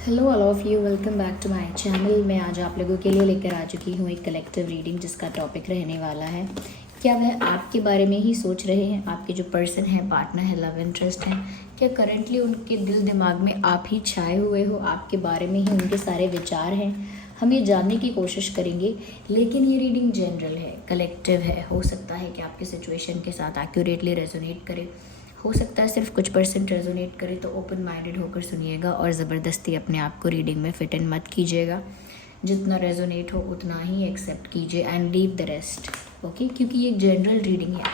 Hello all of you, welcome back to my channel. मैं आज आप लोगों के लिए लेकर आ चुकी हूँ एक कलेक्टिव रीडिंग जिसका टॉपिक रहने वाला है, क्या वह आपके बारे में ही सोच रहे हैं। आपके जो पर्सन है, पार्टनर है, लव इंटरेस्ट है, क्या करंटली उनके दिल दिमाग में आप ही छाए हुए हो, आपके बारे में ही उनके सारे विचार हैं। हम ये जानने की कोशिश करेंगे, लेकिन ये रीडिंग जनरल है, कलेक्टिव है। हो सकता है कि आपके सिचुएशन के साथ एक्यूरेटली रेजोनेट करे, हो सकता है सिर्फ कुछ परसेंट रेजोनेट करे। तो ओपन माइंडेड होकर सुनिएगा और ज़बरदस्ती अपने आप को रीडिंग में फिट इन मत कीजिएगा। जितना रेजोनेट हो उतना ही एक्सेप्ट कीजिए and leave the rest, okay. क्योंकि ये एक जनरल रीडिंग है,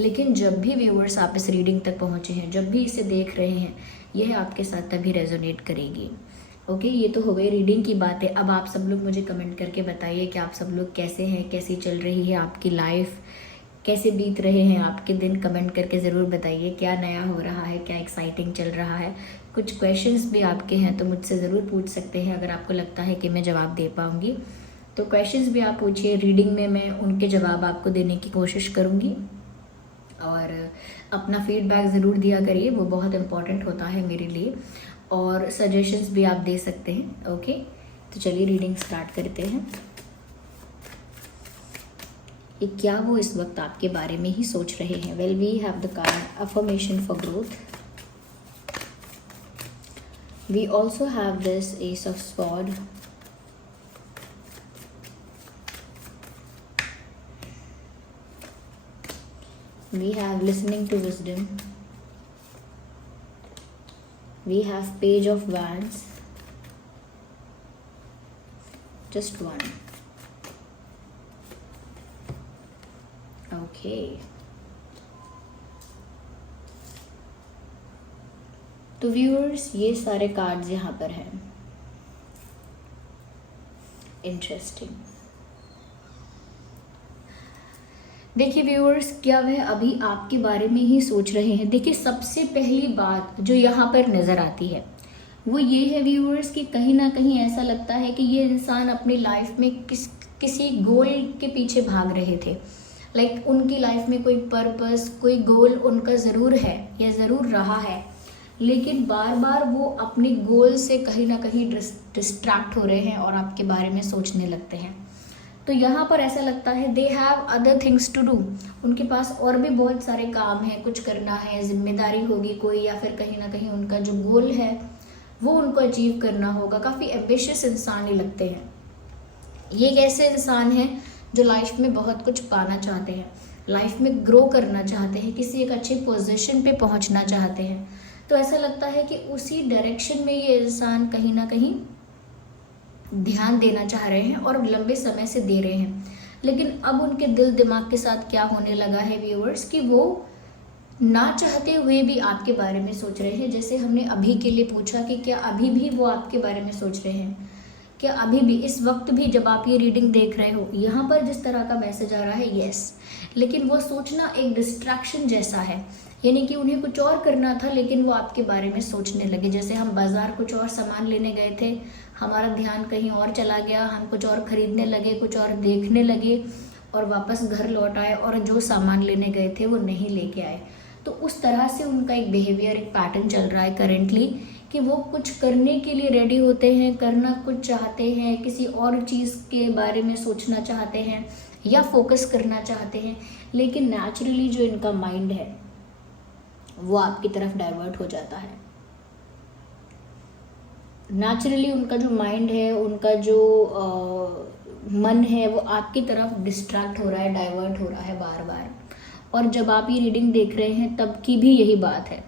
लेकिन जब भी व्यूअर्स आप इस रीडिंग तक पहुँचे हैं, जब भी इसे देख रहे हैं, यह आपके साथ तभी रेजोनेट करेगी, ओके। ये तो हो गई रीडिंग की बातें। अब आप सब लोग मुझे कमेंट करके बताइए कि आप सब लोग कैसे हैं, कैसी चल रही है आपकी लाइफ, कैसे बीत रहे हैं आपके दिन। कमेंट करके ज़रूर बताइए क्या नया हो रहा है, क्या एक्साइटिंग चल रहा है। कुछ क्वेश्चंस भी आपके हैं तो मुझसे ज़रूर पूछ सकते हैं, अगर आपको लगता है कि मैं जवाब दे पाऊँगी तो क्वेश्चंस भी आप पूछिए। रीडिंग में मैं उनके जवाब आपको देने की कोशिश करूँगी और अपना फीडबैक ज़रूर दिया करिए, वो बहुत इम्पॉर्टेंट होता है मेरे लिए। और सजेशंस भी आप दे सकते हैं, ओके। तो चलिए रीडिंग स्टार्ट करते हैं। कि क्या वो इस वक्त आपके बारे में ही सोच रहे हैं। Well, we have the card affirmation for growth. We also have this ace of sword. We have listening to wisdom. We have page of wands. Just one. Okay. तो व्यूअर्स, ये सारे कार्ड्स यहाँ पर हैं। इंटरेस्टिंग। देखिए viewers, क्या वह अभी आपके बारे में ही सोच रहे हैं। देखिए, सबसे पहली बात जो यहाँ पर नज़र आती है वो ये है व्यूअर्स कि कहीं ना कहीं ऐसा लगता है कि ये इंसान अपनी लाइफ में किसी गोल के पीछे भाग रहे थे। लाइक उनकी लाइफ में कोई पर्पस, कोई गोल उनका ज़रूर है या ज़रूर रहा है, लेकिन बार बार वो अपने गोल से कहीं ना कहीं डिस्ट्रैक्ट हो रहे हैं और आपके बारे में सोचने लगते हैं। तो यहाँ पर ऐसा लगता है they have other things to do. उनके पास और भी बहुत सारे काम हैं, कुछ करना है, जिम्मेदारी होगी कोई, या फिर कहीं ना कहीं उनका जो गोल है वो उनको अचीव करना होगा। काफ़ी एम्बिशियस इंसान ही लगते हैं। ये एक ऐसे इंसान हैं जो लाइफ में बहुत कुछ पाना चाहते हैं, लाइफ में ग्रो करना चाहते हैं, किसी एक अच्छी पोजीशन पे पहुंचना चाहते हैं। तो ऐसा लगता है कि उसी डायरेक्शन में ये इंसान कहीं ना कहीं ध्यान देना चाह रहे हैं और लंबे समय से दे रहे हैं। लेकिन अब उनके दिल दिमाग के साथ क्या होने लगा है व्यूअर्स कि वो ना चाहते हुए भी आपके बारे में सोच रहे हैं। जैसे हमने अभी के लिए पूछा कि क्या अभी भी वो आपके बारे में सोच रहे हैं, क्या अभी भी, इस वक्त भी जब आप ये रीडिंग देख रहे हो, यहाँ पर जिस तरह का मैसेज आ रहा है, यस। लेकिन वो सोचना एक डिस्ट्रैक्शन जैसा है, यानी कि उन्हें कुछ और करना था लेकिन वो आपके बारे में सोचने लगे। जैसे हम बाज़ार कुछ और सामान लेने गए थे, हमारा ध्यान कहीं और चला गया, हम कुछ और खरीदने लगे, कुछ और देखने लगे और वापस घर लौट आए और जो सामान लेने गए थे वो नहीं लेके आए। तो उस तरह से उनका एक बिहेवियर, एक पैटर्न चल रहा है करेंटली कि वो कुछ करने के लिए रेडी होते हैं, करना कुछ चाहते हैं, किसी और चीज़ के बारे में सोचना चाहते हैं या फोकस करना चाहते हैं, लेकिन नेचुरली जो इनका माइंड है वो आपकी तरफ डाइवर्ट हो जाता है। नेचुरली उनका जो माइंड है, उनका जो मन है, वो आपकी तरफ डिस्ट्रैक्ट हो रहा है, डाइवर्ट हो रहा है बार बार। और जब आप ये रीडिंग देख रहे हैं तब की भी यही बात है,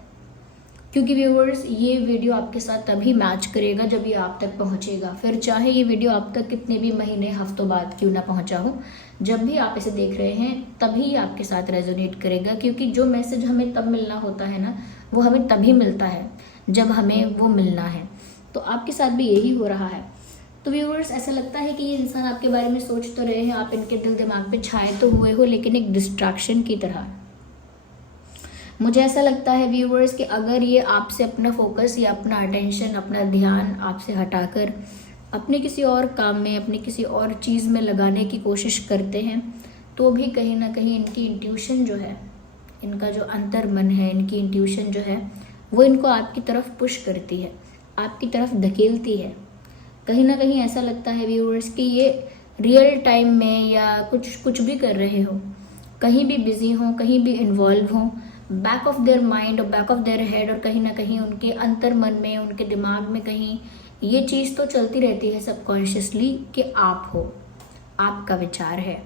क्योंकि व्यूअर्स ये वीडियो आपके साथ तभी मैच करेगा जब ये आप तक पहुंचेगा। फिर चाहे ये वीडियो आप तक कितने भी महीने, हफ्तों बाद क्यों ना पहुंचा हो, जब भी आप इसे देख रहे हैं तभी आपके साथ रेजोनेट करेगा। क्योंकि जो मैसेज हमें तब मिलना होता है ना, वो हमें तभी मिलता है जब हमें वो मिलना है। तो आपके साथ भी यही हो रहा है। तो व्यूअर्स, ऐसा लगता है कि ये इंसान आपके बारे में सोच तो रहे हैं, आप इनके दिल दिमाग पे छाए तो हुए हो, लेकिन एक डिस्ट्रैक्शन की तरह। मुझे ऐसा लगता है व्यूअर्स कि अगर ये आपसे अपना फोकस या अपना अटेंशन, अपना ध्यान आपसे हटाकर अपने किसी और काम में, अपनी किसी और चीज़ में लगाने की कोशिश करते हैं, तो भी कहीं ना कहीं इनकी इंट्यूशन जो है, इनका जो अंतर मन है, इनकी इंट्यूशन जो है वो इनको आपकी तरफ पुश करती है, आपकी तरफ धकेलती है। कहीं ना कहीं ऐसा लगता है व्यूअर्स कि ये रियल टाइम में या कुछ भी कर रहे हो, कहीं भी बिजी हो, कहीं भी इन्वॉल्व हो, बैक ऑफ देयर माइंड और बैक ऑफ देयर हेड और कहीं ना कहीं उनके अंतर मन में, उनके दिमाग में कहीं ये चीज़ तो चलती रहती है सबकॉन्शियसली कि आप हो, आपका विचार है,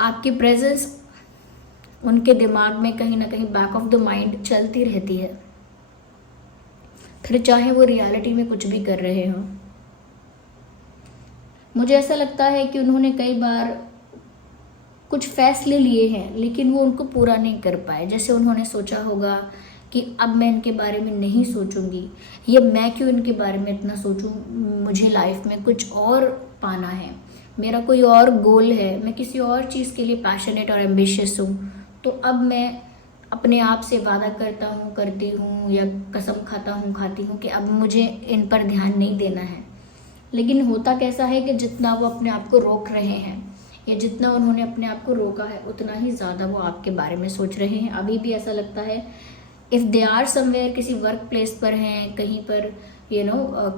आपकी प्रेजेंस उनके दिमाग में कहीं ना कहीं बैक ऑफ द माइंड चलती रहती है, फिर चाहे वो रियलिटी में कुछ भी कर रहे हो। मुझे ऐसा लगता है कि उन्होंने कई बार कुछ फैसले लिए हैं लेकिन वो उनको पूरा नहीं कर पाए। जैसे उन्होंने सोचा होगा कि अब मैं इनके बारे में नहीं सोचूंगी, या मैं क्यों इनके बारे में इतना सोचूं, मुझे लाइफ में कुछ और पाना है, मेरा कोई और गोल है, मैं किसी और चीज़ के लिए पैशनेट और एम्बिशियस हूँ, तो अब मैं अपने आप से वादा करता हूँ, करती हूँ, या कसम खाता हूँ, खाती हूँ कि अब मुझे इन पर ध्यान नहीं देना है। लेकिन होता कैसा है कि जितना वो अपने आप को रोक रहे हैं या जितना उन्होंने अपने आप को रोका है उतना ही ज़्यादा वो आपके बारे में सोच रहे हैं। अभी भी ऐसा लगता है इफ़ दे आर समवेयर, किसी वर्क प्लेस पर हैं, कहीं पर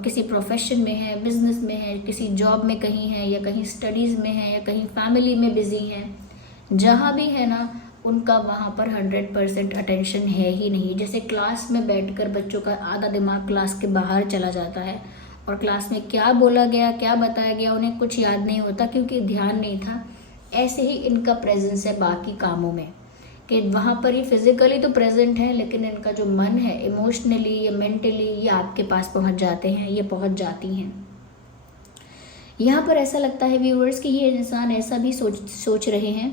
किसी प्रोफेशन में है, बिजनेस में है, किसी जॉब में कहीं है, या कहीं स्टडीज़ में है, या कहीं फैमिली में बिजी हैं, जहाँ भी है ना उनका वहाँ पर 100% अटेंशन है ही नहीं। जैसे क्लास में बैठकर बच्चों का आधा दिमाग क्लास के बाहर चला जाता है और क्लास में क्या बोला गया, क्या बताया गया, उन्हें कुछ याद नहीं होता क्योंकि ध्यान नहीं था। ऐसे ही इनका प्रेजेंस है बाकी कामों में, कि वहाँ पर ये फिजिकली तो प्रेजेंट है लेकिन इनका जो मन है इमोशनली या मेंटली ये आपके पास पहुँच जाते हैं, ये पहुँच जाती हैं। यहाँ पर ऐसा लगता है व्यूअर्स कि ये इंसान ऐसा भी सोच रहे हैं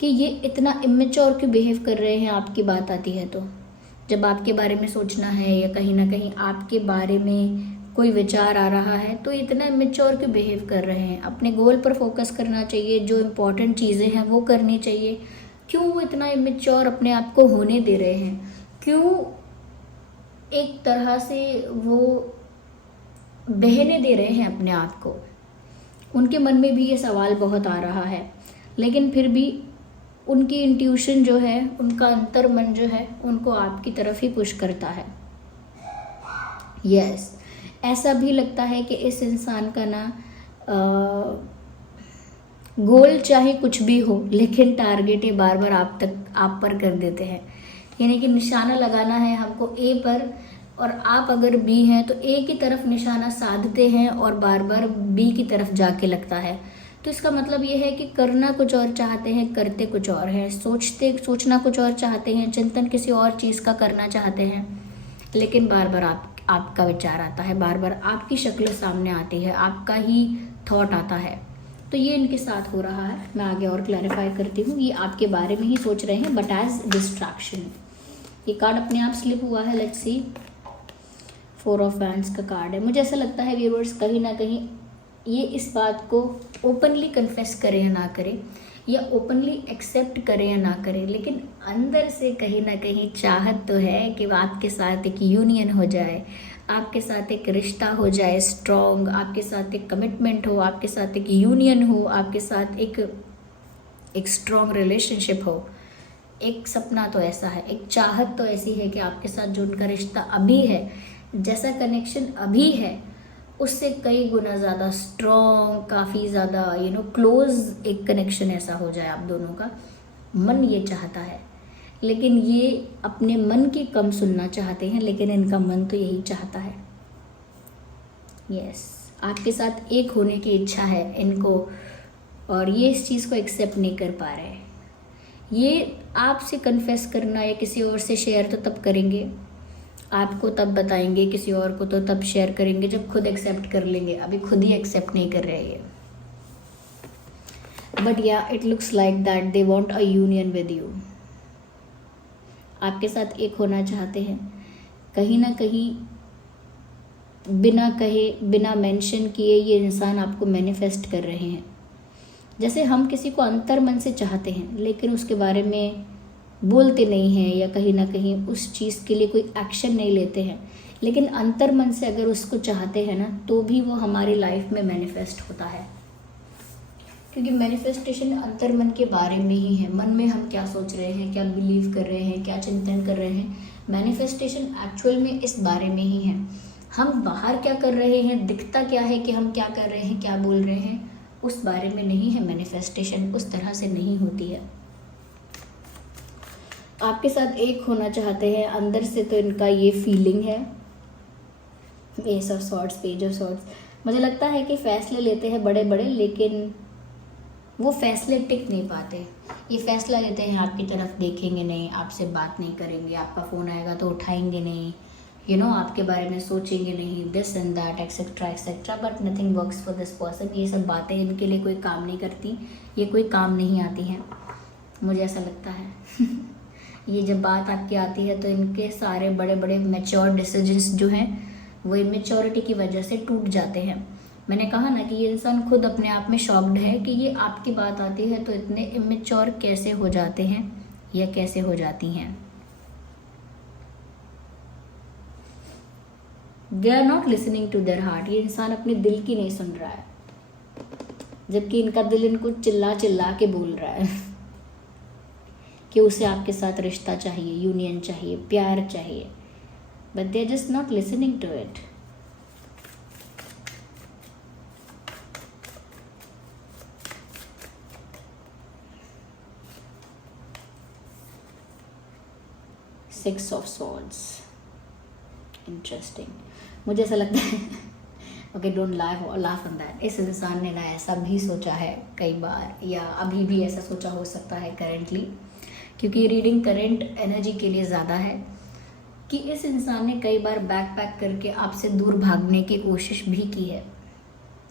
कि ये इतना इमेच्योर क्यों बिहेव कर रहे हैं। आपकी बात आती है तो जब आपके बारे में सोचना है या कहीं ना कहीं आपके बारे में कोई विचार आ रहा है तो इतना इमेच्योर क्यों बिहेव कर रहे हैं। अपने गोल पर फोकस करना चाहिए, जो इम्पोर्टेंट चीज़ें हैं वो करनी चाहिए। क्यों वो इतना इमेच्योर अपने आप को होने दे रहे हैं, क्यों एक तरह से वो बहने दे रहे हैं अपने आप को। उनके मन में भी ये सवाल बहुत आ रहा है, लेकिन फिर भी उनकी इंट्यूशन जो है, उनका अंतर मन जो है उनको आपकी तरफ ही पुश करता है। यस, ऐसा भी लगता है कि इस इंसान का ना गोल चाहे कुछ भी हो लेकिन टारगेट ये बार बार आप पर कर देते हैं। यानी कि निशाना लगाना है हमको ए पर और आप अगर बी हैं तो ए की तरफ निशाना साधते हैं और बार बार बी की तरफ जाके लगता है। तो इसका मतलब ये है कि करना कुछ और चाहते हैं, करते कुछ और हैं, सोचना कुछ और चाहते हैं, चिंतन किसी और चीज़ का करना चाहते हैं, लेकिन बार बार आपका विचार आता है, बार बार आपकी शक्ल सामने आती है, आपका ही थॉट आता है। तो ये इनके साथ हो रहा है। मैं आगे और क्लैरिफाई करती हूँ। ये आपके बारे में ही सोच रहे हैं बट एज डिस्ट्रैक्शन। ये कार्ड अपने आप स्लिप हुआ है। लेट्स सी, 4 ऑफ वैंड्स का कार्ड है। मुझे ऐसा लगता है व्यूअर्स कहीं ना कहीं ये इस बात को ओपनली कन्फेस करें या ना करें, या ओपनली एक्सेप्ट करें या ना करें, लेकिन अंदर से कहीं ना कहीं चाहत तो है कि आपके साथ एक यूनियन हो जाए, आपके साथ एक रिश्ता हो जाए स्ट्रॉन्ग, आपके साथ एक कमिटमेंट हो, आपके साथ एक यूनियन हो, आपके साथ एक स्ट्रॉन्ग रिलेशनशिप हो। एक सपना तो ऐसा है, एक चाहत तो ऐसी है कि आपके साथ जो उनका रिश्ता अभी है, जैसा कनेक्शन अभी है, उससे कई गुना ज़्यादा स्ट्रॉन्ग, काफ़ी ज़्यादा क्लोज एक कनेक्शन ऐसा हो जाए आप दोनों का। मन ये चाहता है, लेकिन ये अपने मन की कम सुनना चाहते हैं, लेकिन इनका मन तो यही चाहता है। यस, आपके साथ एक होने की इच्छा है इनको, और ये इस चीज़ को एक्सेप्ट नहीं कर पा रहे। ये आपसे कन्फेस करना या किसी और से शेयर तो तब करेंगे, आपको तब बताएंगे, किसी और को तो तब शेयर करेंगे जब खुद एक्सेप्ट कर लेंगे। अभी खुद ही एक्सेप्ट नहीं कर रहे ये। बट या it looks like that they want a union with you. आपके साथ एक होना चाहते हैं, कहीं ना कहीं बिना कहे, बिना मेंशन किए ये इंसान आपको मैनिफेस्ट कर रहे हैं। जैसे हम किसी को अंतर मन से चाहते हैं लेकिन उसके बारे में बोलते नहीं हैं, या कहीं ना कहीं उस चीज़ के लिए कोई एक्शन नहीं लेते हैं, लेकिन अंतर मन से अगर उसको चाहते हैं ना तो भी वो हमारी लाइफ में मैनिफेस्ट होता है। क्योंकि मैनिफेस्टेशन अंतर मन के बारे में ही है। मन में हम क्या सोच रहे हैं, क्या बिलीव कर रहे हैं, क्या चिंतन कर रहे हैं, मैनिफेस्टेशन एक्चुअल में इस बारे में ही है। हम बाहर क्या कर रहे हैं, दिखता क्या है कि हम क्या कर रहे हैं, क्या बोल रहे हैं, उस बारे में नहीं है मैनिफेस्टेशन, उस तरह से नहीं होती है। आपके साथ एक होना चाहते हैं अंदर से, तो इनका ये फीलिंग है। S of swords, page of swords, मुझे लगता है कि फैसले लेते हैं बड़े बड़े, लेकिन वो फैसले टिक नहीं पाते। ये फैसला लेते हैं आपकी तरफ देखेंगे नहीं, आपसे बात नहीं करेंगे, आपका फ़ोन आएगा तो उठाएंगे नहीं, आपके बारे में सोचेंगे नहीं, this and that etcetera etcetera, but nothing works for this person. ये सब बातें इनके लिए कोई काम नहीं करती, ये कोई काम नहीं आती हैं, मुझे ऐसा लगता है। ये जब बात आपकी आती है तो इनके सारे बड़े बड़े मैच्योर डिसीजंस जो हैं वो इमेच्योरिटी की वजह से टूट जाते हैं। मैंने कहा ना कि ये इंसान खुद अपने आप में शॉक्ड है कि ये आपकी बात आती है तो इतने इमेच्योर कैसे हो जाते हैं या कैसे हो जाती हैं। They are not listening to their heart. ये इंसान अपने दिल की नहीं सुन रहा है, जबकि इनका दिल इनको चिल्ला चिल्ला के बोल रहा है कि उसे आपके साथ रिश्ता चाहिए, यूनियन चाहिए, प्यार चाहिए, but they are just not listening to it. Six of swords, interesting. मुझे ऐसा लगता है okay, don't laugh on that. इस इंसान ने ना ऐसा भी सोचा है कई बार, या अभी भी ऐसा सोचा हो सकता है करेंटली, क्योंकि रीडिंग करंट एनर्जी के लिए ज़्यादा है, कि इस इंसान ने कई बार बैक पैक करके आपसे दूर भागने की कोशिश भी की है।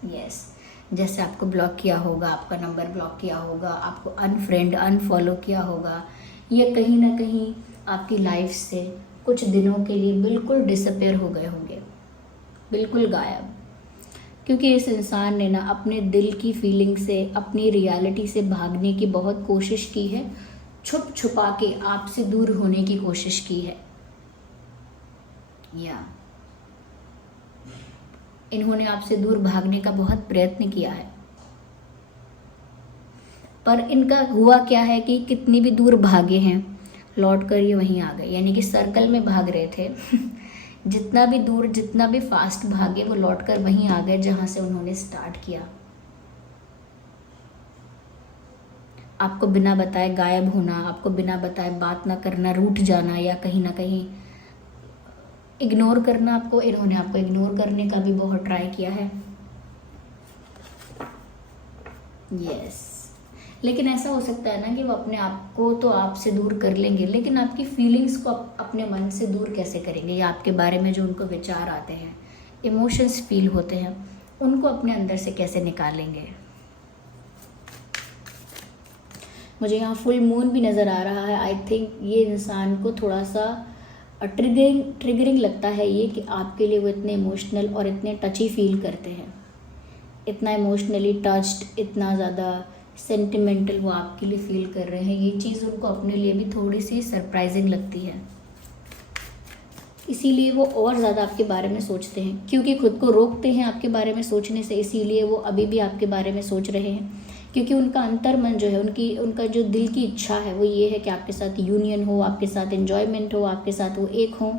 यस, जैसे आपको ब्लॉक किया होगा, आपका नंबर ब्लॉक किया होगा, आपको अनफ्रेंड अनफॉलो किया होगा, या कहीं ना कहीं आपकी लाइफ से कुछ दिनों के लिए बिल्कुल डिसअपेयर हो गए होंगे, बिल्कुल गायब। क्योंकि इस इंसान ने ना अपने दिल की फीलिंग से, अपनी रियलिटी से भागने की बहुत कोशिश की है, छुप छुपा के आपसे दूर होने की कोशिश की है। या इन्होंने आपसे दूर भागने का बहुत प्रयत्न किया है, पर इनका हुआ क्या है कि कितनी भी दूर भागे हैं, लौट कर ये वहीं आ गए। यानी कि सर्कल में भाग रहे थे जितना भी दूर, जितना भी फास्ट भागे, वो लौट कर वहीं आ गए जहां से उन्होंने स्टार्ट किया। आपको बिना बताए गायब होना, आपको बिना बताए बात ना करना, रूठ जाना, या कहीं ना कहीं इग्नोर करना, इन्होंने आपको इग्नोर करने का भी बहुत ट्राई किया है। यस, लेकिन ऐसा हो सकता है ना कि वो अपने आप को तो आपसे दूर कर लेंगे, लेकिन आपकी फीलिंग्स को अपने मन से दूर कैसे करेंगे, या आपके बारे में जो उनको विचार आते हैं, इमोशंस फील होते हैं, उनको अपने अंदर से कैसे निकालेंगे। मुझे यहाँ फुल मून भी नज़र आ रहा है। आई थिंक ये इंसान को थोड़ा सा ट्रिगरिंग लगता है ये, कि आपके लिए वो इतने इमोशनल और इतने टची फील करते हैं, इतना इमोशनली टच्ड, इतना ज़्यादा सेंटिमेंटल वो आपके लिए फील कर रहे हैं। ये चीज़ उनको अपने लिए भी थोड़ी सी सरप्राइजिंग लगती है, इसीलिए वो और ज़्यादा आपके बारे में सोचते हैं, क्योंकि खुद को रोकते हैं आपके बारे में सोचने से, इसीलिए वो अभी भी आपके बारे में सोच रहे हैं। क्योंकि उनका अंतर्मन जो है, उनका जो दिल की इच्छा है वो ये है कि आपके साथ यूनियन हो, आपके साथ एन्जॉयमेंट हो, आपके साथ वो एक हो,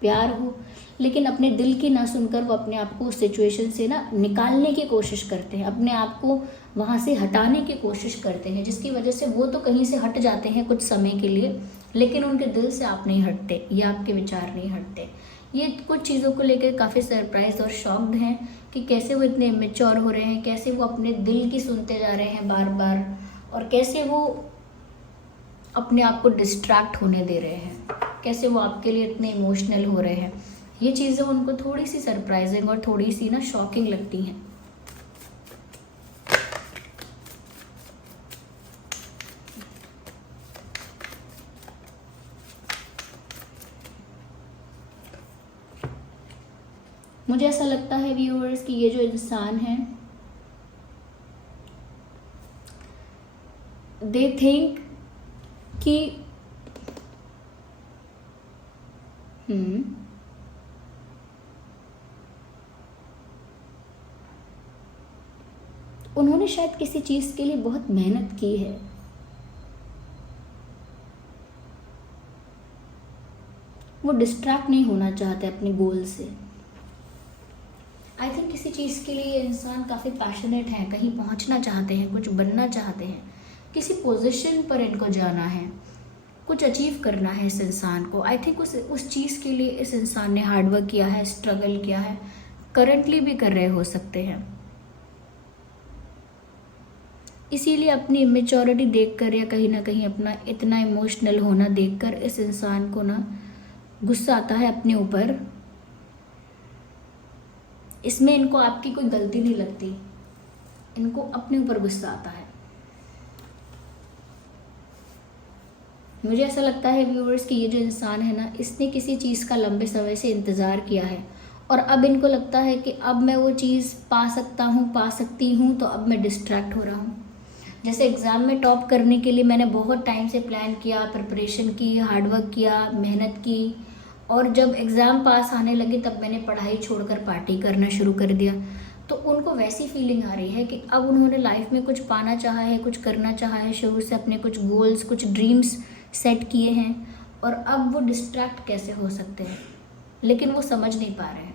प्यार हो। लेकिन अपने दिल की ना सुनकर वो अपने आप को उस सिचुएशन से ना निकालने की कोशिश करते हैं, अपने आप को वहाँ से हटाने की कोशिश करते हैं, जिसकी वजह से वो तो कहीं से हट जाते हैं कुछ समय के लिए, लेकिन उनके दिल से आप नहीं हटते, या आपके विचार नहीं हटते। ये कुछ चीज़ों को लेकर काफ़ी सरप्राइज और शॉक्ड हैं कि कैसे वो इतने इमेच्योर हो रहे हैं, कैसे वो अपने दिल की सुनते जा रहे हैं बार बार, और कैसे वो अपने आप को डिस्ट्रैक्ट होने दे रहे हैं, कैसे वो आपके लिए इतने इमोशनल हो रहे हैं। ये चीज़ें उनको थोड़ी सी सरप्राइजिंग और थोड़ी सी ना शॉकिंग लगती हैं। मुझे ऐसा लगता है व्यूअर्स कि ये जो इंसान है, दे थिंक कि उन्होंने शायद किसी चीज़ के लिए बहुत मेहनत की है। वो डिस्ट्रैक्ट नहीं होना चाहते अपने गोल से। आई थिंक किसी चीज़ के लिए ये इंसान काफ़ी पैशनेट है, कहीं पहुंचना चाहते हैं, कुछ बनना चाहते हैं, किसी पोजीशन पर इनको जाना है, कुछ अचीव करना है इस इंसान को। आई थिंक उस चीज़ के लिए इस इंसान ने हार्डवर्क किया है, स्ट्रगल किया है, करंटली भी कर रहे हो सकते हैं। इसीलिए अपनी इमेच्योरिटी देखकर या कहीं ना कहीं अपना इतना इमोशनल होना देखकर इस इंसान को ना गुस्सा आता है अपने ऊपर। इसमें इनको आपकी कोई गलती नहीं लगती, इनको अपने ऊपर गुस्सा आता है। मुझे ऐसा लगता है व्यूअर्स कि ये जो इंसान है ना, इसने किसी चीज़ का लंबे समय से इंतज़ार किया है और अब इनको लगता है कि अब मैं वो चीज़ पा सकता हूँ, पा सकती हूँ, तो अब मैं डिस्ट्रैक्ट हो रहा हूँ। जैसे एग्ज़ाम में टॉप करने के लिए मैंने बहुत टाइम से प्लान किया, प्रिपरेशन की, हार्डवर्क किया, मेहनत की, और जब एग्ज़ाम पास आने लगे तब मैंने पढ़ाई छोड़कर पार्टी करना शुरू कर दिया। तो उनको वैसी फीलिंग आ रही है कि अब उन्होंने लाइफ में कुछ पाना चाहा है, कुछ करना चाहा है, शुरू से अपने कुछ गोल्स, कुछ ड्रीम्स सेट किए हैं, और अब वो डिस्ट्रैक्ट कैसे हो सकते हैं, लेकिन वो समझ नहीं पा रहे हैं।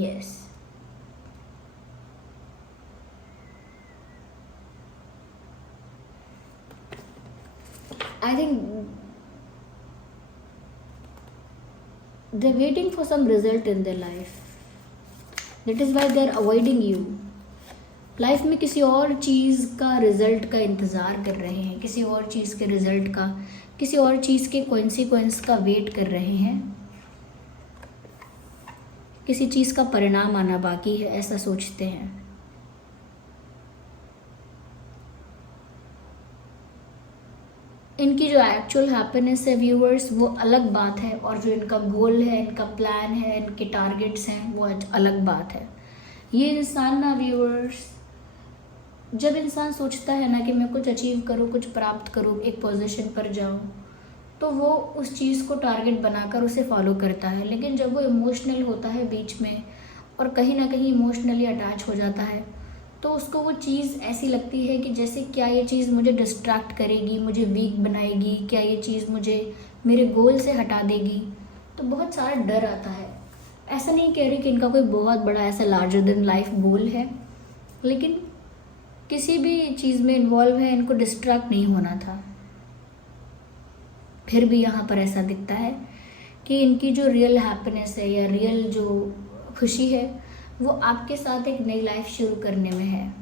Yes, I think they're waiting for some result in their life. That is why they're avoiding you. Life में किसी और चीज़ का रिजल्ट का इंतज़ार कर रहे हैं, किसी और चीज़ के रिजल्ट का, किसी और चीज़ के कॉन्सिक्वेंस का वेट कर रहे हैं। किसी चीज़ का परिणाम आना बाकी है, ऐसा सोचते हैं। इनकी जो एक्चुअल हैप्पीनेस है व्यूअर्स, वो अलग बात है, और जो इनका गोल है, इनका प्लान है, इनके टारगेट्स हैं, वो अलग बात है। ये इंसान ना व्यूअर्स, जब इंसान सोचता है ना कि मैं कुछ अचीव करूँ, कुछ प्राप्त करूँ, एक पोजीशन पर जाऊँ, तो वो उस चीज़ को टारगेट बनाकर उसे फॉलो करता है। लेकिन जब वो इमोशनल होता है बीच में और कहीं ना कहीं इमोशनली अटैच हो जाता है, तो उसको वो चीज़ ऐसी लगती है कि जैसे क्या ये चीज़ मुझे डिस्ट्रैक्ट करेगी, मुझे वीक बनाएगी, क्या ये चीज़ मुझे मेरे गोल से हटा देगी। तो बहुत सारा डर आता है। ऐसा नहीं कह रही कि इनका कोई बहुत बड़ा ऐसा लार्जर देन लाइफ गोल है, लेकिन किसी भी चीज़ में इन्वॉल्व है, इनको डिस्ट्रैक्ट नहीं होना था। फिर भी यहाँ पर ऐसा दिखता है कि इनकी जो रियल हैप्पीनेस है या रियल जो खुशी है, वो आपके साथ एक नई लाइफ शुरू करने में है।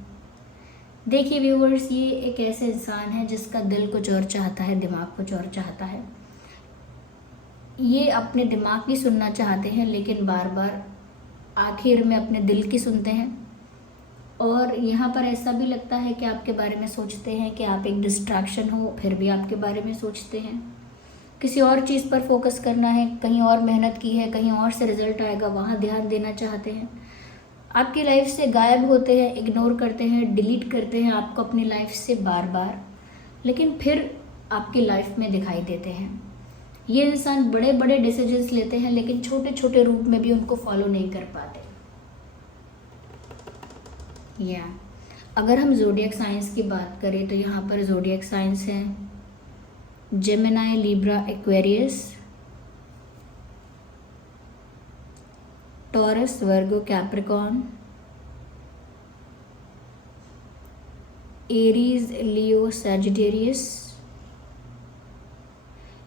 देखिए व्यूअर्स, ये एक ऐसे इंसान है जिसका दिल कुछ और चाहता है, दिमाग कुछ और चाहता है। ये अपने दिमाग की सुनना चाहते हैं, लेकिन बार बार आखिर में अपने दिल की सुनते हैं। और यहाँ पर ऐसा भी लगता है कि आपके बारे में सोचते हैं कि आप एक डिस्ट्रैक्शन हो, फिर भी आपके बारे में सोचते हैं। किसी और चीज़ पर फोकस करना है, कहीं और मेहनत की है, कहीं और से रिजल्ट आएगा, वहाँ ध्यान देना चाहते हैं। आपकी लाइफ से गायब होते हैं, इग्नोर करते हैं, डिलीट करते हैं आपको अपनी लाइफ से बार बार, लेकिन फिर आपकी लाइफ में दिखाई देते हैं। ये इंसान बड़े बड़े डिसीजंस लेते हैं, लेकिन छोटे छोटे रूप में भी उनको फॉलो नहीं कर पाते। या अगर हम ज़ोडिएक साइंस की बात करें तो यहाँ पर ज़ोडिएक साइंस है जेमिनी, लिब्रा, एक्वेरियस, टॉरस, वर्गो, कैप्रिकॉर्न, एरीज, लियो, सैजिटेरियस।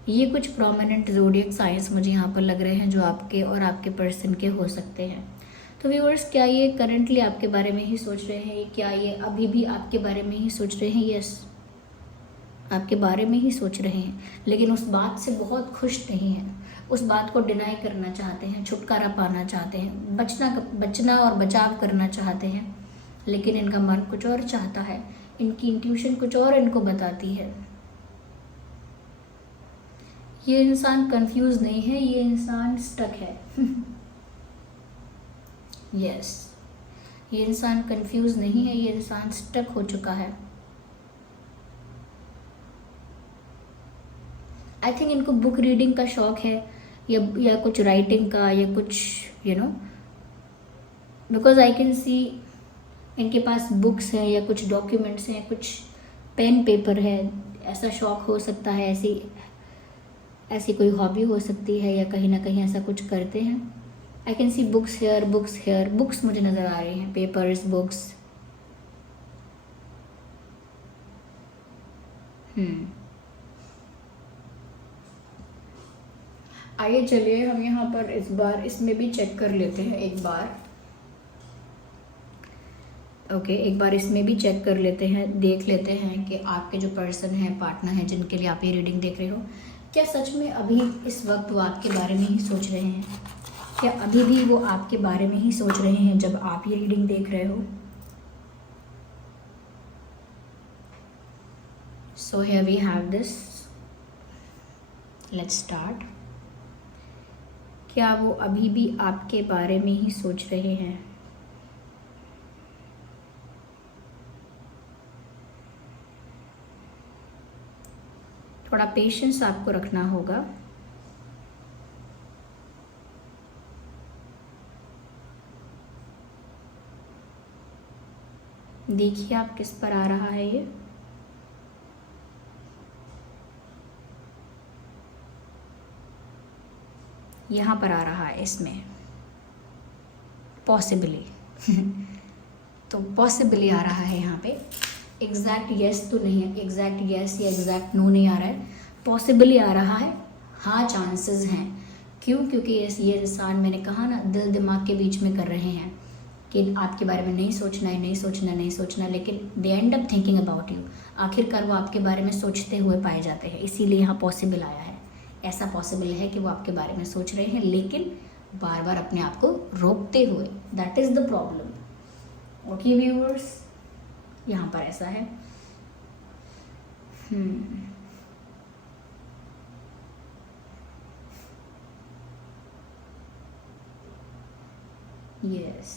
ये कुछ प्रोमिनेंट ज़ोडिएक साइंस मुझे यहाँ पर लग रहे हैं जो आपके और आपके पर्सन के हो सकते हैं। तो व्यूअर्स, क्या ये करंटली आपके बारे में ही सोच रहे हैं? क्या ये अभी भी आपके बारे में ही सोच रहे हैं? यस, आपके बारे में ही सोच रहे हैं, लेकिन उस बात से बहुत खुश नहीं हैं। उस बात को डिनाई करना चाहते हैं, छुटकारा पाना चाहते हैं, बचना और बचाव करना चाहते हैं, लेकिन इनका मन कुछ और चाहता है, इनकी इंट्यूशन कुछ और इनको बताती है। ये इंसान कंफ्यूज नहीं है, ये इंसान स्टक है। यस, ये इंसान कंफ्यूज नहीं है, ये इंसान स्टक हो चुका है। आई थिंक इनको बुक रीडिंग का शौक है, या कुछ राइटिंग का, या कुछ बिकॉज आई कैन सी इनके पास बुक्स हैं या कुछ डॉक्यूमेंट्स हैं, कुछ पेन पेपर है, ऐसा शौक हो सकता है, ऐसी कोई हॉबी हो सकती है, या कहीं ना कहीं ऐसा कुछ करते हैं। I can see books here, books here, books मुझे नज़र आ रहे हैं, पेपर्स, बुक्स। आइए चलिए हम यहाँ पर इस बार इसमें भी चेक कर लेते हैं एक बार। ओके, एक बार इसमें भी चेक कर लेते हैं, देख लेते हैं कि आपके जो पर्सन है, पार्टनर है, जिनके लिए आप ये रीडिंग देख रहे हो, क्या सच में अभी इस वक्त वो आपके बारे में ही सोच रहे हैं? क्या अभी भी वो आपके बारे में ही सोच रहे हैं जब आप ये रीडिंग देख रहे हो? So here we have this, let's start. क्या वो अभी भी आपके बारे में ही सोच रहे हैं? थोड़ा पेशेंस आपको रखना होगा। देखिए आप किस पर आ रहा है ये। यहाँ पर आ रहा है इसमें पॉसिबली तो पॉसिबली आ रहा है यहाँ पे। एग्जैक्ट यस तो नहीं है, एग्जैक्ट यस या एग्जैक्ट नो नहीं आ रहा है, पॉसिबली आ रहा है। हाँ, चांसेस हैं। क्यों? क्योंकि ये इंसान, मैंने कहा ना, दिल दिमाग के बीच में कर रहे हैं कि आपके बारे में नहीं सोचना है, नहीं सोचना, नहीं सोचना, लेकिन they end up thinking about you. आखिरकार वो आपके बारे में सोचते हुए पाए जाते हैं, इसीलिए यहाँ पॉसिबल आया है। ऐसा पॉसिबल है कि वो आपके बारे में सोच रहे हैं, लेकिन बार बार अपने आप को रोकते हुए। That is the problem. Okay viewers, यहाँ पर ऐसा है। Yes,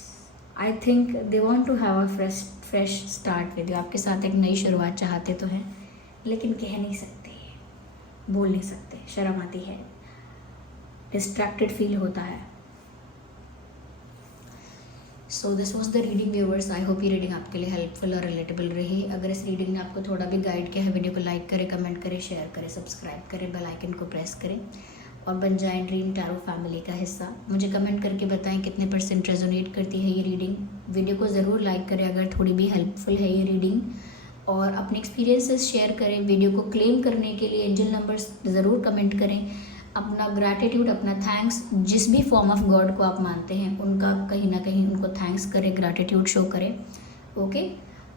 I think they want to have a fresh start with you. आपके साथ एक नई शुरुआत चाहते तो हैं, लेकिन कह नहीं सकते, बोल नहीं सकते, शर्म आती है, डिस्ट्रैक्टेड फील होता है। So this was the reading viewers. I hope ये रीडिंग आपके लिए हेल्पफुल और रिलेटेबल रही। अगर इस रीडिंग ने आपको थोड़ा भी गाइड किया है, वीडियो को लाइक करें, कमेंट करें, शेयर करें, सब्सक्राइब करें, बेल आइकन को प्रेस करें और बन जाएं ड्रीम टैरो फैमिली का हिस्सा। मुझे कमेंट करके बताएं कितने % रेजोनेट करती है ये रीडिंग। वीडियो को ज़रूर लाइक करें अगर थोड़ी भी हेल्पफुल है ये रीडिंग, और अपने एक्सपीरियंसेस शेयर करें। वीडियो को क्लेम करने के लिए एंजल नंबर्स ज़रूर कमेंट करें। अपना ग्रैटिट्यूड, अपना थैंक्स, जिस भी फॉर्म ऑफ गॉड को आप मानते हैं उनका कहीं ना कहीं उनको थैंक्स करें, ग्रैटिट्यूड शो करें। ओके,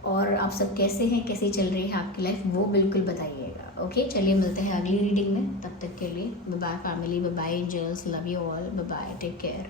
और आप सब कैसे हैं, कैसी चल रही है आपकी लाइफ, वो बिल्कुल बताइएगा। ओके, चलिए मिलते हैं अगली रीडिंग में। तब तक के लिए bye bye family, bye bye angels, love you all, bye bye, take care.